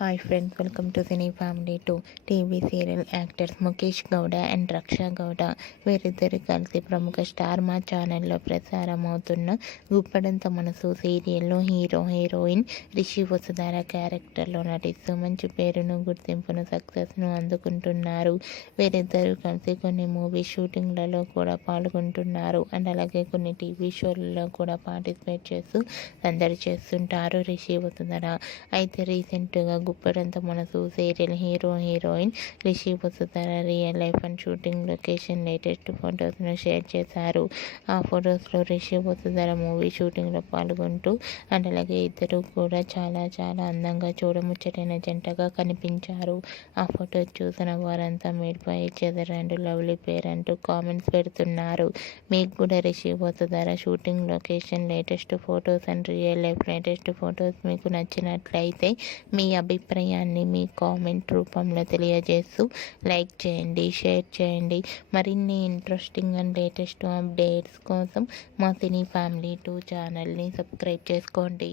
Hi friends, welcome to cine family 2. TV serial actors Mukesh Gowda and Raksha Gowda వీరిద్దరు కలిసి ప్రముఖ star మా ఛానల్లో ప్రసారం అవుతున్న గుప్పడంత మనసు సీరియల్లో హీరోయిన్ రిషి వసుధార క్యారెక్టర్లో నటిస్తూ మంచి పేరును, గుర్తింపును, సక్సెస్ను అందుకుంటున్నారు. వీరిద్దరూ కలిసి కొన్ని మూవీ షూటింగ్లలో కూడా పాల్గొంటున్నారు అండ్ అలాగే కొన్ని టీవీ షోలలో కూడా పార్టిసిపేట్ చేస్తూ సందడి చేస్తుంటారు రిషి వసుధార. అయితే రీసెంట్గా Guppedantha Manasu serial heroine Rishi Vasudhara real life and shooting location latest ఫొటోస్ను షేర్ చేశారు. ఆ ఫొటోస్లో రిషి వసుధార మూవీ షూటింగ్లో పాల్గొంటూ అండ్ అలాగే ఇద్దరు కూడా చాలా అందంగా చూడముచ్చటైన జంటగా కనిపించారు. ఆ ఫోటో చూసిన వారంతా మీడిపై చెదర్ అండ్ లవ్లీ పేర్ అంటూ కామెంట్స్ పెడుతున్నారు. మీకు కూడా Rishi Vasudhara shooting location latest photos and real life latest photos మీకు నచ్చినట్లయితే మీ అభిప్రాయాన్ని మీ కామెంట్ రూపంలో తెలియజేస్తూ లైక్ చేయండి, షేర్ చేయండి. మరిన్ని ఇంట్రెస్టింగ్ అండ్ లేటెస్ట్ అప్డేట్స్ కోసం మా సినీ ఫ్యామిలీ 2 ఛానల్ని సబ్స్క్రైబ్ చేసుకోండి.